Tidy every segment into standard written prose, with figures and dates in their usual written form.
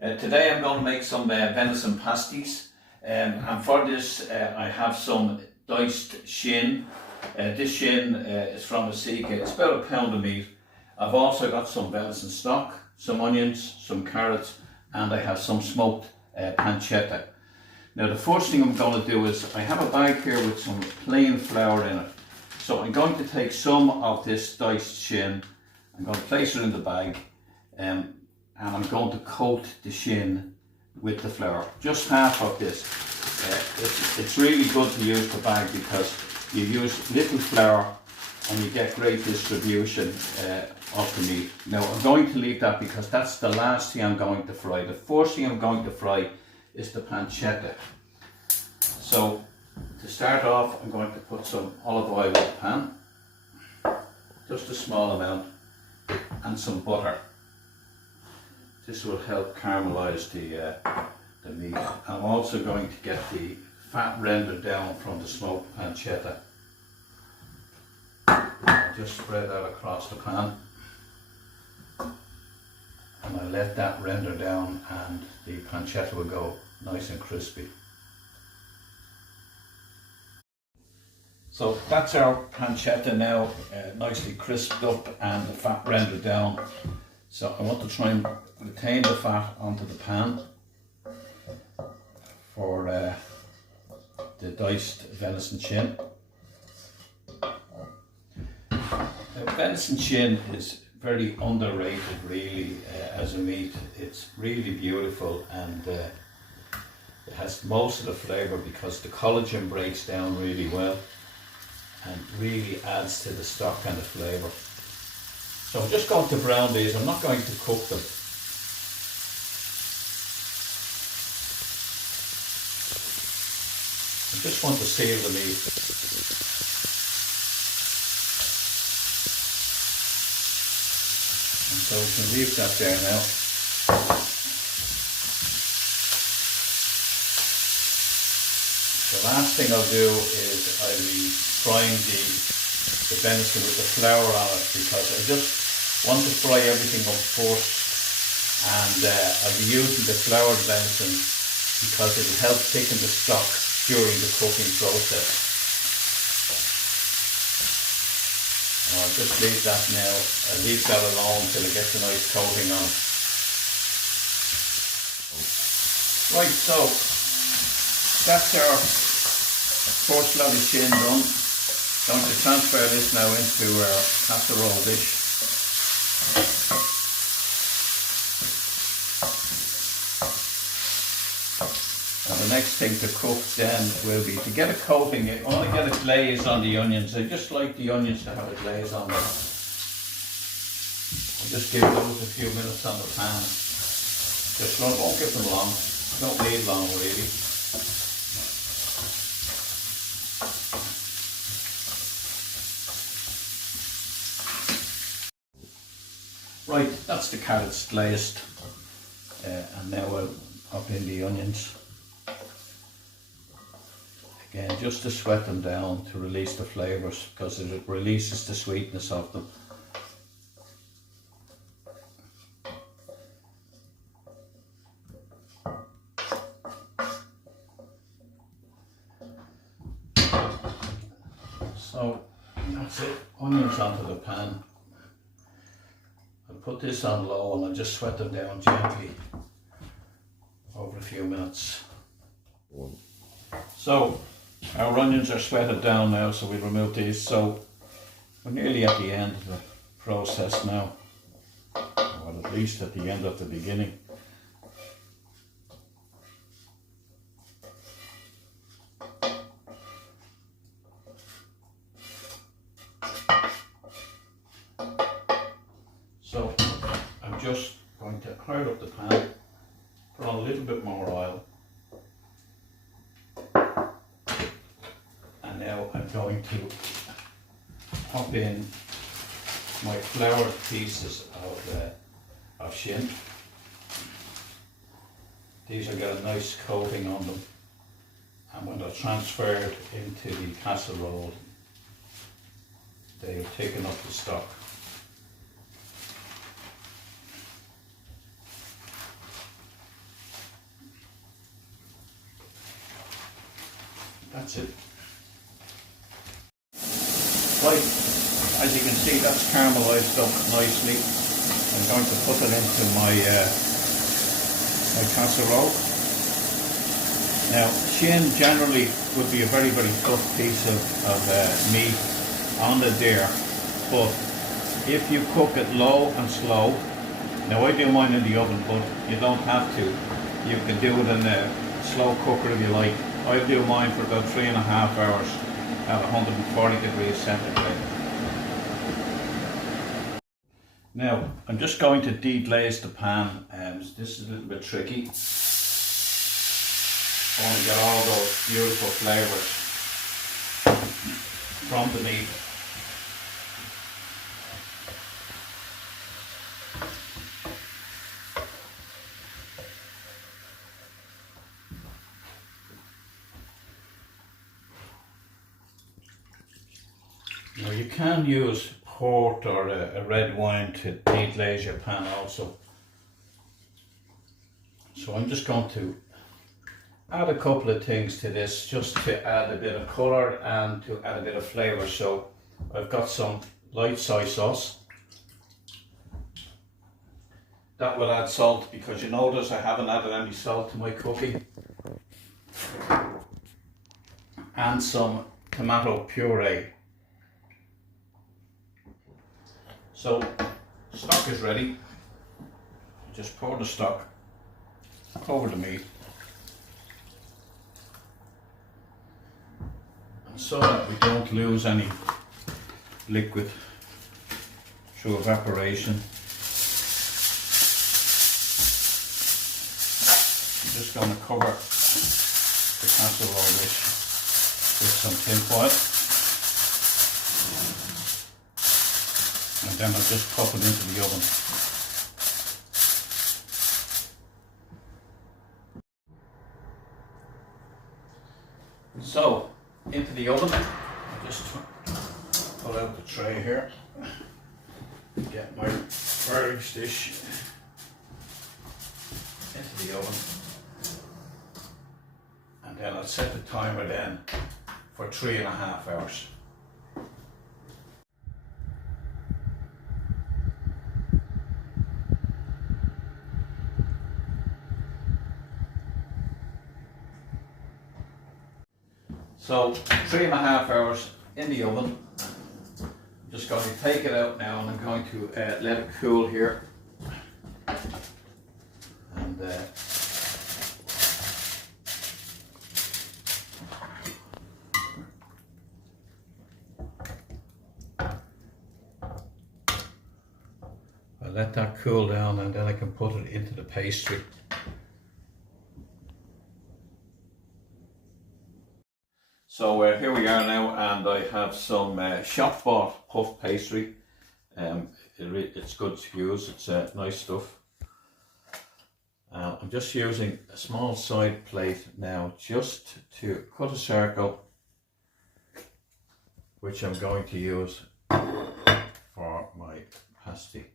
Today I'm going to make some venison pasties, and for this I have some diced shin. This shin is from a Sika. It's about a pound of meat. I've also got some venison stock, some onions, some carrots, and I have some smoked pancetta. Now the first thing I'm going to do is I have a bag here with some plain flour in it. So I'm going to take some of this diced shin, I'm going to place it in the bag, and I'm going to coat the shin with the flour. Just half of this. It's really good to use the bag because you use little flour and you get great distribution of the meat. Now I'm going to leave that because that's the last thing I'm going to fry. The first thing I'm going to fry is the pancetta. So to start off, I'm going to put some olive oil in the pan, just a small amount, and some butter. This will help caramelize the meat. I'm also going to get the fat rendered down from the smoked pancetta. I'll just spread that across the pan, and I let that render down, and the pancetta will go nice and crispy. So that's our pancetta now, nicely crisped up and the fat rendered down. So I want to try and retain the fat onto the pan for the diced venison shin. Now, venison shin is very underrated really as a meat. It's really beautiful, and it has most of the flavour because the collagen breaks down really well and really adds to the stock and the flavour. So I'm just going to brown these. I'm not going to cook them. I just want to seal the meat. And so we can leave that there now. The last thing I'll do is I'll be frying the venison with the flour on it because I just want to fry everything up first, and I'll be using the floured venison because it will help thicken the stock during the cooking process. And I'll just leave that now. I'll leave that alone until it gets a nice coating on it. Right, so that's our first lot of shin done. I'm going to transfer this now into our casserole dish. And the next thing to cook then will be to get a coating. I want to get a glaze on the onions. I just like the onions to have a glaze on them. I'll just give those a few minutes on the pan. Just won't give them long. Don't need long really. Right, that's the carrots glazed, and now we'll pop in the onions. Again, just to sweat them down to release the flavours because it releases the sweetness of them. So that's it, onions onto the pan. I'll put this on low and I'll just sweat them down gently over a few minutes. So our onions are sweated down now, so we'll remove these. So we're nearly at the end of the process now, or at least at the end of the beginning. So I'm just going to hard up the pan, put on a little bit more oil, and now I'm going to pop in my floured pieces of shin. These will get a nice coating on them, and when they're transferred into the casserole, they have taken up the stock. That's it. Right, as you can see, that's caramelised up nicely. I'm going to put it into my my casserole. Now, shin generally would be a very, very tough piece of meat on the deer, but if you cook it low and slow, now I do mine in the oven, but you don't have to. You can do it in a slow cooker if you like. I do mine for about 3.5 hours at 140 degrees centigrade. Now, I'm just going to deglaze the pan, and this is a little bit tricky. I want to get all those beautiful flavours from the meat. Now you can use port or a red wine to deglaze your pan also. So I'm just going to add a couple of things to this just to add a bit of colour and to add a bit of flavour. So I've got some light soy sauce. That will add salt, because you notice I haven't added any salt to my cooking. And some tomato puree. So stock is ready. Just pour the stock over the meat. And so that we don't lose any liquid through evaporation. I'm just going to cover the casserole dish with some tin foil. And then I'll just pop it into the oven. So, into the oven, I'll just pull out the tray here, get my porridge dish into the oven, and then I'll set the timer then for 3.5 hours. So 3.5 hours in the oven. I'm just going to take it out now, and I'm going to let it cool here. And I'll let that cool down, and then I can put it into the pastry. So here we are now, and I have some shop bought puff pastry. It's good to use, it's nice stuff. I'm just using a small side plate now just to cut a circle, which I'm going to use for my pasty.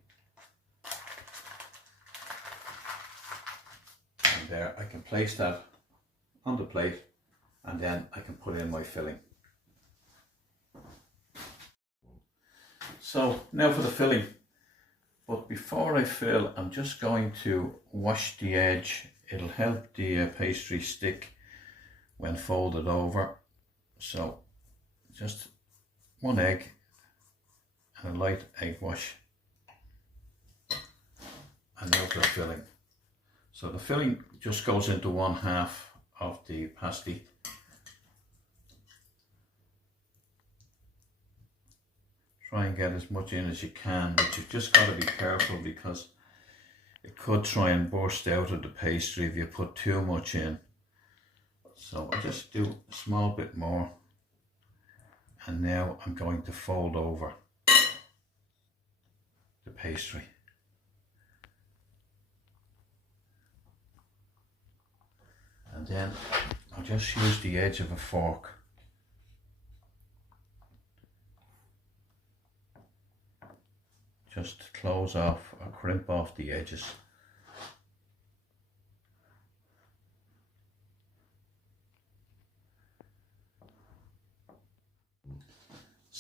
And there, I can place that on the plate, and then I can put in my filling. So now for the filling. But before I fill, I'm just going to wash the edge. It'll help the pastry stick when folded over. So just 1 egg and a light egg wash. And now for the filling. So the filling just goes into 1/2 of the pasty. Try and get as much in as you can, but you've just got to be careful, because it could try and burst out of the pastry if you put too much in. So I'll just do a small bit more, and now I'm going to fold over the pastry. And then I'll just use the edge of a fork just to close off or crimp off the edges.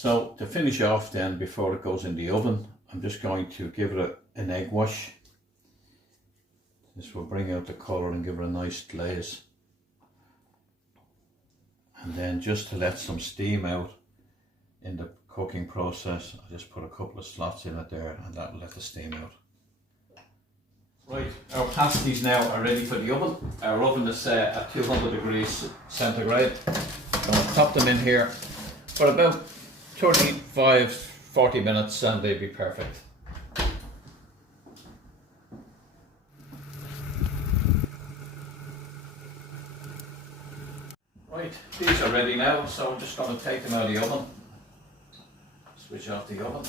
So to finish off then, before it goes in the oven, I'm just going to give it an egg wash. This will bring out the colour and give it a nice glaze. And then just to let some steam out in the cooking process, I just put a couple of slots in it there, and that will let the steam out. Right, our pasties now are ready for the oven. Our oven is at 200 degrees centigrade. I'm going to pop them in here for about 35-40 minutes and they'll be perfect. Right, these are ready now, so I'm just going to take them out of the oven. Switch off the oven.